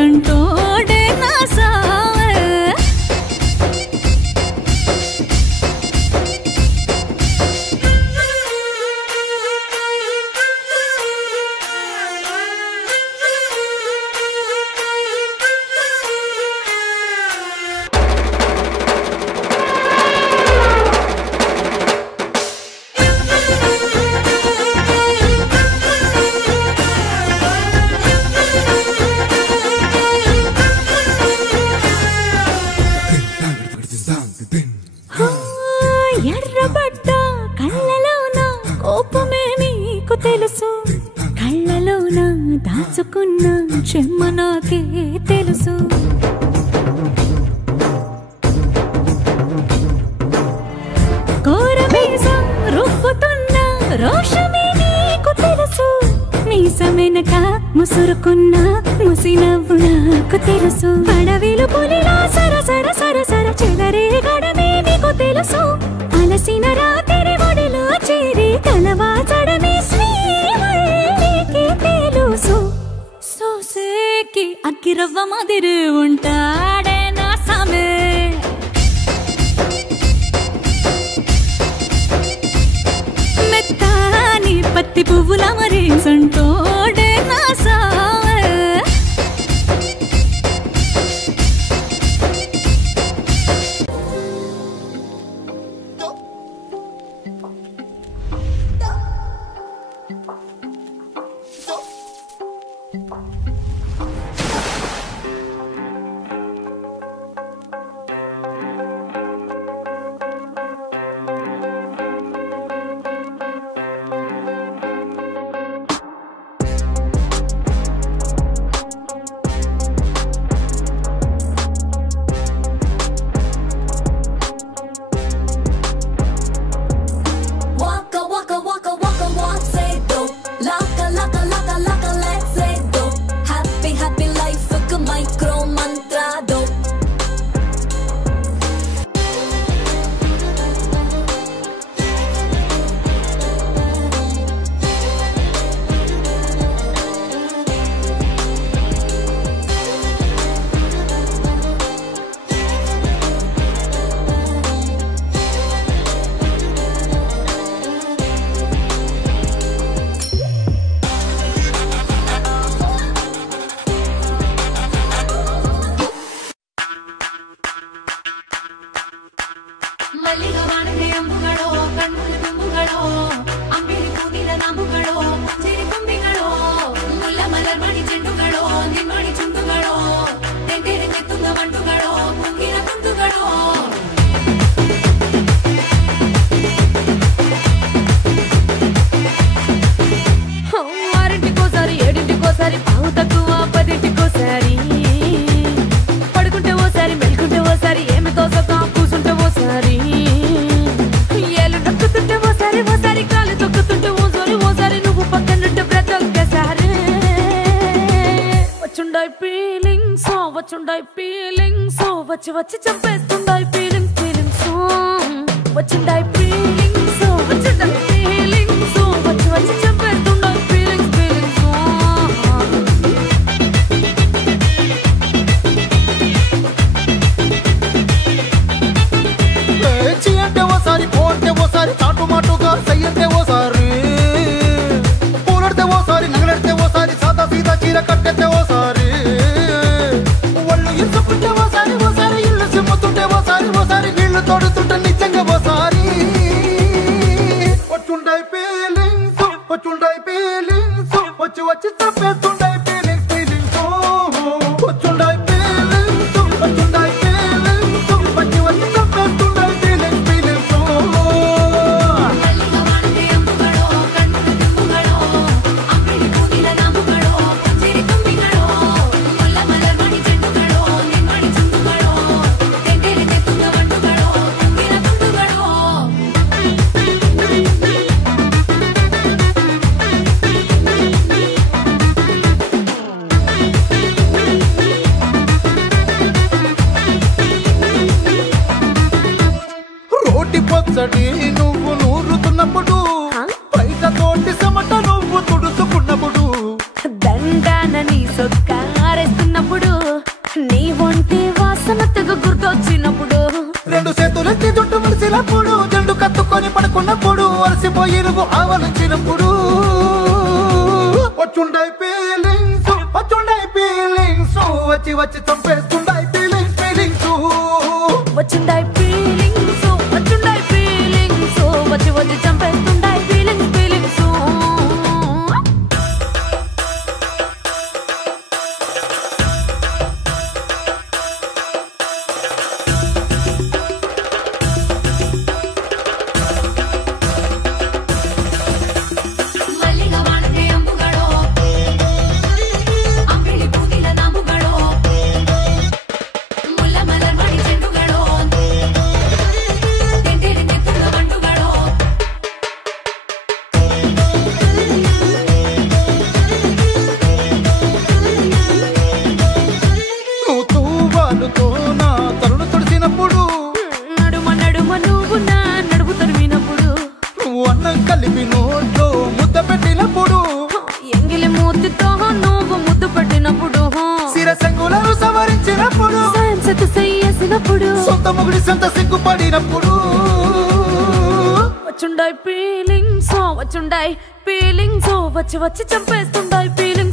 संटोडे ना सावे దాచుకున్నా చెమ్మ నాకే తెలుసు కోరమీసం రుబ్బుతున్న రోషమే నీకు తెలుసు మీసమెనక ముసురుకున్న ముసినవ్వు నాకు తెలుసు అడవిలు పులిలా సరసర సరసర చెదరే గడమే నీకు తెలుసు అలసిన రాత్రి ఒడిలో చేరి కలవాచడమే శ్రీవల్లికి తెలుసు సోసేకి అగ్గిరవ్వ మాదిరి ఉంటాడే నా సామే మెత్తాని పత్తి పువ్వుల మరి సంటోడే నా సామే వచ్చి చంపేస్తుండాయి ఫీలింగ్స్ ఫీలింగ్స్ వచ్చిండాయి ఫీలింగ్స్ వచ్చిండాయి ఫీలింగ్స్ వచ్చి చంపేస్తుండాయి ఫీలింగ్స్ ఫీలింగ్స్ లేచి అంటే ఓసారి పోతే ఓసారి చాటు మాటుగా సయ్యంటే ఓసారి పూలడితే ఓసారి నగలడితే ఓసారి సాదా సీదా చీర కట్టెతే ఓసారి ఒళ్ళు ఇసుకుంటే ఓసారి ఓసారి ఇల్లు సిమ్ముతుంటే ఓసారి ఓసారి నీళ్లు తోడుతుంటే నిజంగా ఓసారి వచ్చుండాయి ఫీలింగ్స్ వచ్చి వచ్చి తప్పేస్తుండాయి ఫీలింగ్స్ ఫీలింగ్స్ వచ్చుండాయి ఫీలింగ్స్ వచ్చి వచ్చి తప్పేస్తుండాయి ఫీలింగ్స్ ఫీలింగ్స్ నువ్వు ఆవలించినప్పుడు వచ్చుండాయి ఫీలింగ్స్ వచ్చి వచ్చి చంపేస్తుండాయి ఫీలింగ్స్ వచ్చుండాయి ఫీలింగ్స్ వచ్చి వచ్చి చంపేస్తుండాయి ఫీలింగ్స్ కలిపి నోట్లో ముద్ద పెట్టినప్పుడు ఎంగిలి మూతితో నువ్వు ముద్దు పెట్టినప్పుడు శిరసంగులను సవరించినప్పుడు చేసినప్పుడు సొంత ముగుడి సొంత సిగ్గుపడినప్పుడు వచ్చుండాయి ఫీలింగ్స్ వచ్చి వచ్చి చంపేస్తుండాయి ఫీలింగ్స్